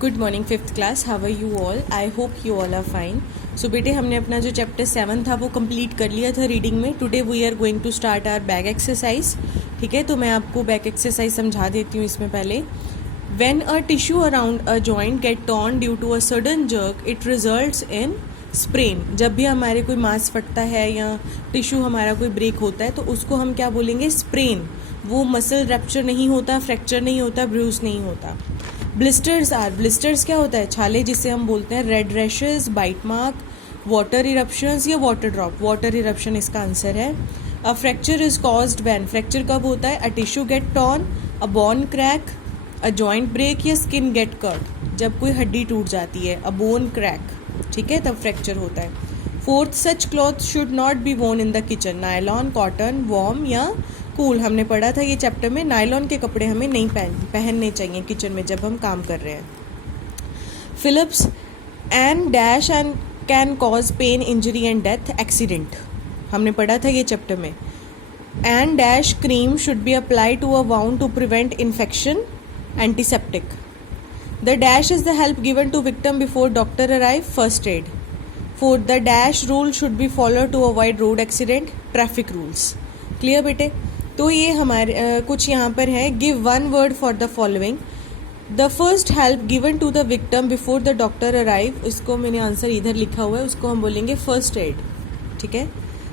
Good morning fifth class, how are you all? I hope you all are fine. So बेटे, हमने अपना जो chapter 7 था वो कंप्लीट कर लिया था रीडिंग में. Today we are going to start our back exercise. ठीक है, तो मैं आपको बैक एक्सरसाइज समझा देती हूँ इसमें पहले. When a tissue around a joint get torn due to a sudden jerk, it results in sprain. जब भी हमारे कोई मांस फटता है या टिश्यू हमारा कोई ब्रेक होता है तो उसको हम क्या बोलेंगे? स्प्रेन. वो मसल रप्चर नहीं होता, फ्रैक्चर नहीं होता, ब्रूज नहीं होता. ब्लिस्टर्स क्या होता है? छाले, जिसे हम बोलते हैं red rashes, bite mark, water eruptions या वाटर ड्रॉप. वाटर इरप्शन इसका आंसर है. A fracture is caused when. Fracture कब होता है? A tissue get torn, a bone crack, a joint break या स्किन गेट कट. जब कोई हड्डी टूट जाती है, अ बोन क्रैक, ठीक है, तब फ्रैक्चर होता है. Fourth, such cloth should not be worn in the kitchen. Nylon, cotton, warm या कूल. हमने पढ़ा था ये चैप्टर में. नायलॉन के कपड़े हमें नहीं पहनने चाहिए किचन में जब हम काम कर रहे हैं. Fillips and dash and can cause pain, injury and death. Accident हमने पढ़ा था ये चैप्टर में. And dash cream should be apply to a wound to prevent infection. Antiseptic. The dash is the help given to victim before doctor arrive. First aid. Fourth, the dash rule should be followed to avoid road accident. Traffic rules. Clear बेटे? तो ये हमारे कुछ यहाँ पर है. Give one word for the following. The first help given to the victim before the doctor arrive. इसको मैंने आंसर इधर लिखा हुआ है, उसको हम बोलेंगे first aid. ठीक है.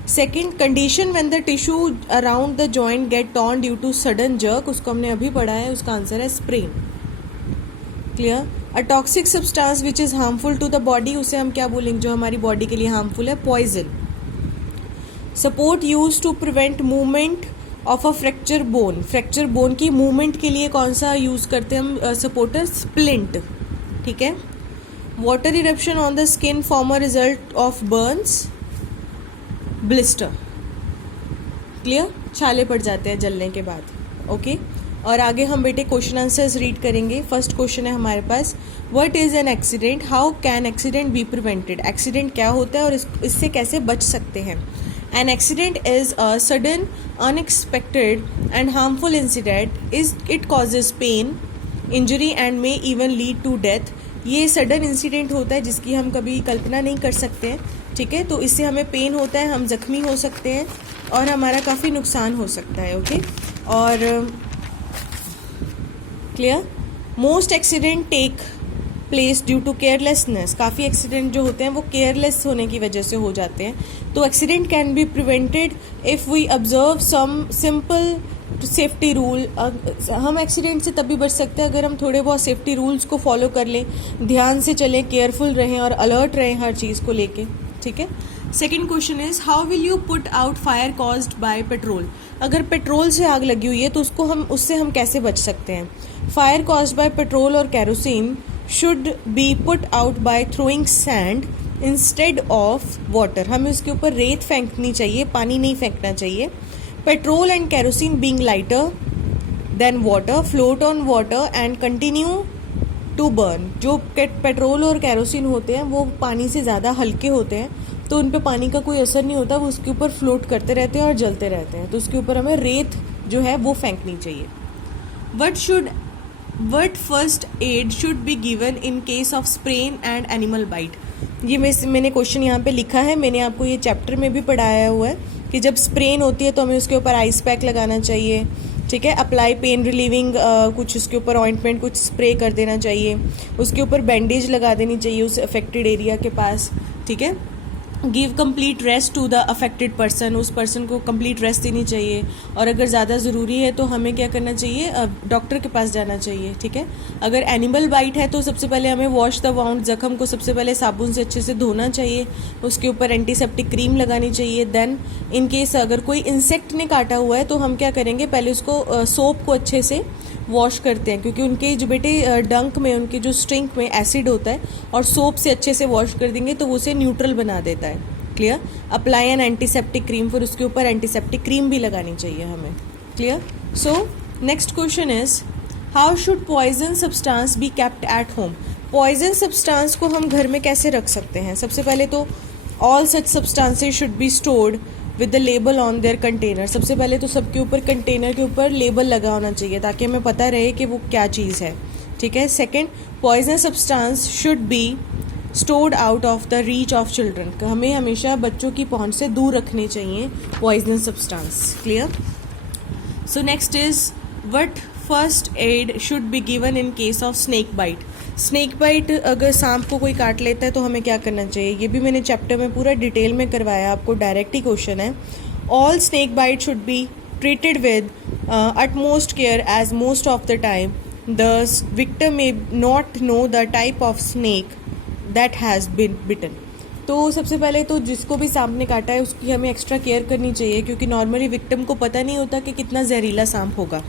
Second, condition when the tissue around the joint get torn due to sudden jerk. उसको हमने अभी पढ़ा है, उसका आंसर है sprain. Clear. A toxic substance which is harmful to the body, उसे हम क्या बोलेंगे जो हमारी बॉडी के लिए हार्मफुल है? Poison. Support use to prevent movement of a fracture bone. Fracture bone की मूवमेंट के लिए कौन सा यूज करते हैं हम सपोर्टर? स्प्लिंट. ठीक है. Water eruption on the skin form a result of Burns. Blister. Clear. छाले पड़ जाते हैं जलने के बाद. ओके. और आगे हम बेटे क्वेश्चन आंसर्स रीड करेंगे. फर्स्ट क्वेश्चन है हमारे पास, what is an accident? How can accident be prevented? Accident क्या होता है और इससे कैसे बच सकते हैं? An accident is a sudden, unexpected and harmful incident. It causes pain, injury and may even lead to death. ये सडन इंसिडेंट होता है जिसकी हम कभी कल्पना नहीं कर सकते हैं. ठीक है, तो इससे हमें पेन होता है, हम जख्मी हो सकते हैं और हमारा काफ़ी नुकसान हो सकता है. ओके. और clear. Most accident take place due to carelessness. काफ़ी एक्सीडेंट जो होते हैं वो केयरलेस होने की वजह से हो जाते हैं. तो accident can be prevented if we observe some simple safety rule. हम एक्सीडेंट से तभी बच सकते हैं अगर हम थोड़े बहुत सेफ्टी रूल्स को फॉलो कर लें, ध्यान से चलें, केयरफुल रहें और अलर्ट रहें हर चीज़ को लेके. ठीक है. Second question is, how will you put out fire caused by petrol? अगर पेट्रोल से आग लगी हुई है तो उससे हम कैसे बच सकते हैं? फायर कॉज्ड बाय पेट्रोल और kerosene should be put out by throwing sand instead of water. हमें उसके ऊपर रेत फेंकनी चाहिए, पानी नहीं फेंकना चाहिए. Petrol and kerosene being lighter than water float on water and continue to burn. जो पेट्रोल और कैरोसिन होते हैं वो पानी से ज़्यादा हल्के होते हैं, तो उन पे पानी का कोई असर नहीं होता, वो उसके ऊपर फ्लोट करते रहते हैं और जलते रहते हैं. तो उसके ऊपर हमें रेत जो है वो फेंकनी चाहिए. What first aid should be given in case of sprain and animal bite. ये मैंने क्वेश्चन यहाँ पे लिखा है, मैंने आपको ये चैप्टर में भी पढ़ाया हुआ है कि जब स्प्रेन होती है तो हमें उसके ऊपर आइस पैक लगाना चाहिए. ठीक है. अप्लाई पेन रिलीविंग कुछ उसके ऊपर ऑइंटमेंट कुछ स्प्रे कर देना चाहिए. उसके ऊपर बैंडेज लगा देनी चाहिए उस अफेक्टेड एरिया के पास. ठीक है. Give complete rest to the affected person. उस पर्सन को कंप्लीट रेस्ट देनी चाहिए. और अगर ज़्यादा ज़रूरी है तो हमें क्या करना चाहिए? डॉक्टर के पास जाना चाहिए. ठीक है. अगर एनिमल बाइट है तो सबसे पहले हमें वॉश द वाउंड. जख्म को सबसे पहले साबुन से अच्छे से धोना चाहिए. उसके ऊपर एंटीसेप्टिक क्रीम लगानी चाहिए. देन इन केस अगर कोई इंसेक्ट ने काटा हुआ है तो हम क्या करेंगे? पहले उसको सोप को अच्छे से वॉश करते हैं, क्योंकि उनके जो बेटे डंक में, उनके जो स्ट्रिंक में एसिड होता है, और सोप से अच्छे से वॉश कर देंगे तो वो उसे न्यूट्रल बना देता है. Clear. Apply an antiseptic cream. फिर उसके ऊपर एंटीसेप्टिक क्रीम भी लगानी चाहिए हमें. Clear. So next question is, how should poison substance be kept at home? Poison substance को हम घर में कैसे रख सकते हैं? सबसे पहले तो all such substances should be stored with the label on their container. सबसे पहले तो सबके ऊपर कंटेनर के ऊपर लेबल लगा होना चाहिए ताकि हमें पता रहे कि वो क्या चीज़ है। ठीक है। Second, poisonous substance should be stored out of the reach of children, हमें हमेशा बच्चों की पहुंच से दूर रखने चाहिए poisonous substance. Clear. So next is what first aid should be given in case of snake bite. Snake bite, अगर सांप को कोई काट लेता है तो हमें क्या करना चाहिए, ये भी मैंने चैप्टर में पूरा डिटेल में करवाया, आपको डायरेक्ट ही क्वेश्चन है। All snake bite should be treated with utmost care, as most of the time the victim may not know the type of snake that has been bitten। तो सबसे पहले तो जिसको भी सांप ने काटा है उसकी हमें एक्स्ट्रा केयर करनी चाहिए, क्योंकि नॉर्मली विक्टिम को पता नहीं होता कि कितना जहरीला सांप होगा।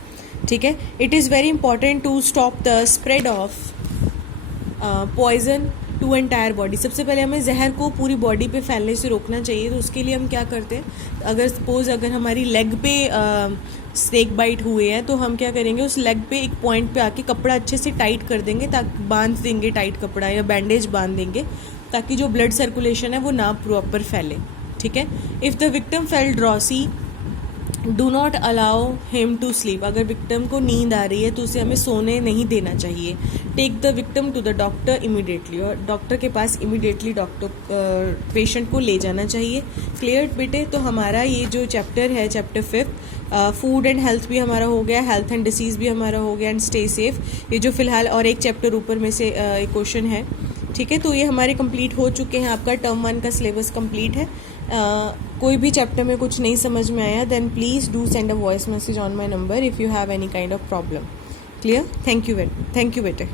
ठीक है। It is very important to stop the spread of poison to entire body. सबसे पहले हमें जहर को पूरी बॉडी पे फैलने से रोकना चाहिए। तो उसके लिए हम क्या करते हैं, अगर सपोज़ अगर हमारी लेग पे स्नेक बाइट हुए हैं तो हम क्या करेंगे, उस लेग पे एक पॉइंट पे आके कपड़ा अच्छे से टाइट कर देंगे, ताकि बांध देंगे टाइट कपड़ा या बैंडेज बांध देंगे, ताकि जो ब्लड सर्कुलेशन है वो ना प्रॉपर फैले। ठीक है। If the victim felt drowsy do not allow him to sleep. अगर विक्टिम को नींद आ रही है तो उसे हमें सोने नहीं देना चाहिए। Take the victim to the doctor immediately, और डॉक्टर के पास इमीडिएटली पेशेंट को ले जाना चाहिए। क्लियर बेटे। तो हमारा ये जो चैप्टर है, चैप्टर 5, फूड एंड हेल्थ भी हमारा हो गया, हेल्थ एंड डिसीज़ भी हमारा हो गया, एंड स्टे सेफ। ये जो फिलहाल और एक चैप्टर ऊपर में से एक क्वेश्चन है। ठीक है। तो ये हमारे कंप्लीट हो चुके हैं, आपका टर्म 1 का सिलेबस कंप्लीट है। कोई भी चैप्टर में कुछ नहीं समझ में आया, then please do send a voice message on my number if you have any kind of problem. Clear. Thank you बेटे।